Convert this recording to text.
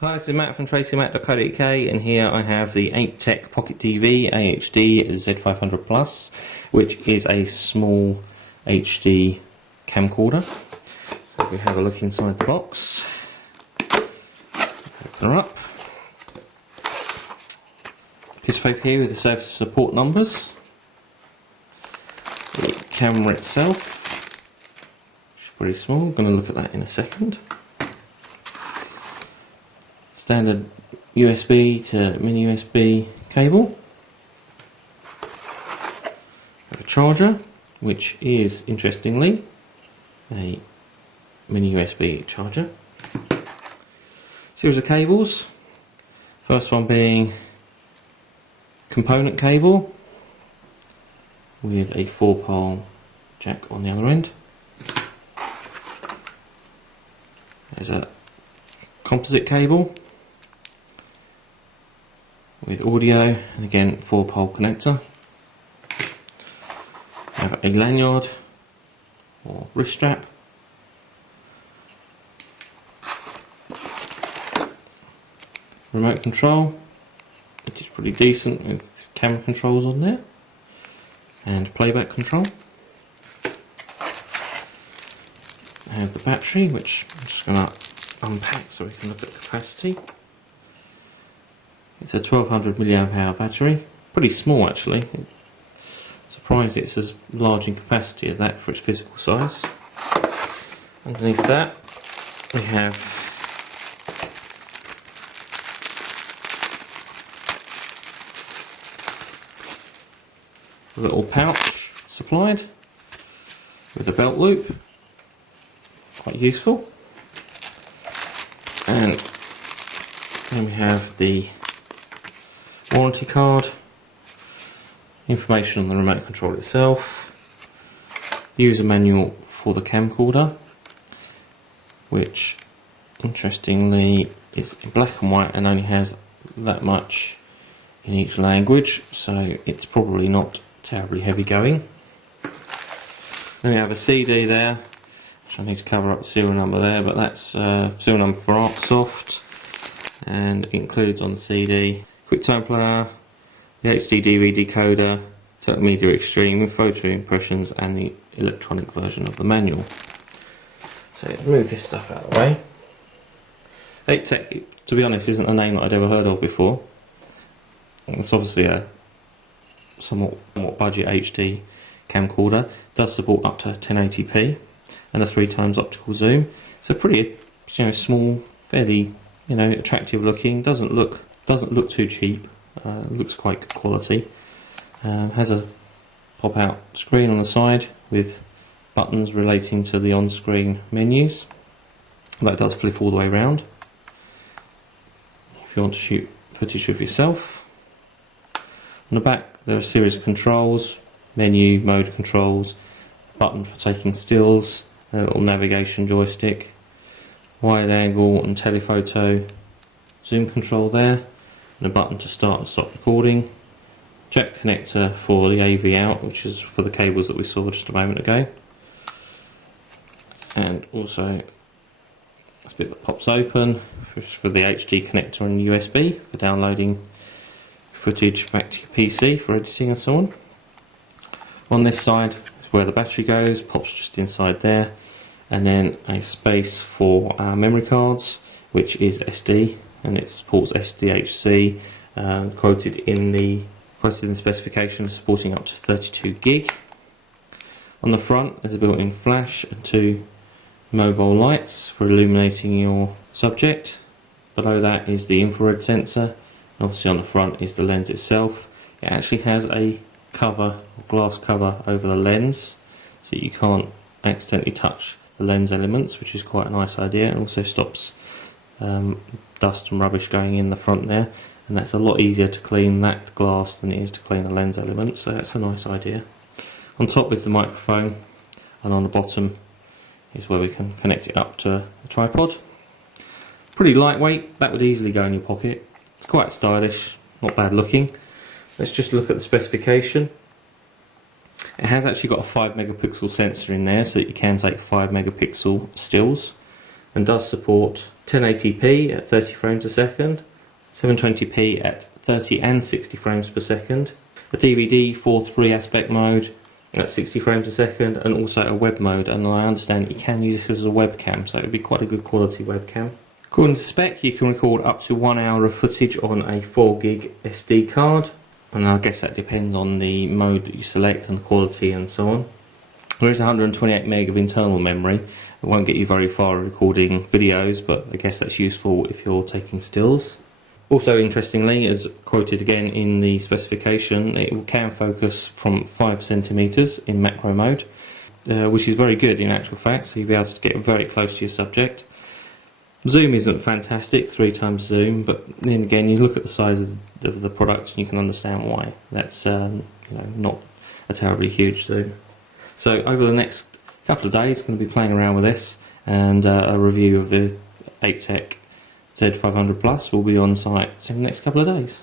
Hi, this is Matt from tracymatt.co.uk, and here I have the Aiptek Pocket TV AHD Z500 Plus, which is a small HD camcorder. So if we have a look inside the box, open her up. Piece of paper here with the service support numbers. The camera itself, which is pretty small, I'm going to look at that in a second. Standard USB to mini USB cable. Have a charger, which is interestingly a mini USB charger. Series of cables. First one being component cable with a 4-pole jack on the other end. There's a composite cable with audio, and again 4-pole connector. We have a lanyard or wrist strap. Remote control, which is pretty decent with camera controls on there, and playback control. I have the battery, which I'm just going to unpack so we can look at the capacity. It's a 1200 mAh battery, pretty small actually. Surprised it's as large in capacity as that for its physical size. Underneath that we have a little pouch supplied with a belt loop, quite useful. And then we have the warranty card, information on the remote control itself, user manual for the camcorder, which interestingly is in black and white and only has that much in each language, so it's probably not terribly heavy going. Then we have a CD there, which I need to cover up the serial number there, but that's serial number for ArcSoft, and it includes on the CD QuickTime player, the HD DVD decoder, Total Media Extreme, photo impressions, and the electronic version of the manual. So move this stuff out of the way. Aiptek, to be honest, isn't a name that I'd ever heard of before. It's obviously a somewhat budget HD camcorder. It does support up to 1080p and a 3x optical zoom. It's a pretty, small, fairly, attractive looking. Doesn't look too cheap. Looks quite good quality. Has a pop-out screen on the side with buttons relating to the on-screen menus. That does flip all the way around if you want to shoot footage of yourself. On the back there are a series of controls, menu, mode controls, a button for taking stills, a little navigation joystick, wide angle and telephoto zoom control there, and a button to start and stop recording, jack connector for the AV out, which is for the cables that we saw just a moment ago, and also this bit that pops open for the HD connector and USB for downloading footage back to your PC for editing and so on. On this side is where the battery goes, pops just inside there, and then a space for our memory cards, which is SD, and it supports SDHC, quoted in the specification supporting up to 32 gig. On the front there's a built-in flash and 2 mobile lights for illuminating your subject. Below that is the infrared sensor, and obviously on the front is the lens itself. It actually has a cover, glass cover over the lens, so you can't accidentally touch the lens elements, which is quite a nice idea, and also stops dust and rubbish going in the front there, and that's a lot easier to clean that glass than it is to clean the lens elements, so that's a nice idea. On top is the microphone, and on the bottom is where we can connect it up to a tripod. Pretty lightweight, that would easily go in your pocket. It's quite stylish, not bad looking. Let's just look at the specification. It has actually got a 5 megapixel sensor in there, so that you can take 5 megapixel stills. and does support 1080p at 30 frames a second, 720p at 30 and 60 frames per second, a DVD 4:3 aspect mode at 60 frames a second, and also a web mode, and I understand you can use this as a webcam, so it would be quite a good quality webcam. According to spec, you can record up to 1 hour of footage on a 4GB SD card, and I guess that depends on the mode that you select and quality and so on. There is 128 meg of internal memory. It won't get you very far recording videos, but I guess that's useful if you're taking stills. Also, interestingly, as quoted again in the specification, it can focus from 5 centimeters in macro mode, which is very good in actual fact, so you'll be able to get very close to your subject. Zoom isn't fantastic, 3 times zoom, but then again, you look at the size of the product and you can understand why. That's not a terribly huge zoom. So over the next couple of days, I'm going to be playing around with this, and a review of the Aiptek Z500 Plus will be on site in the next couple of days.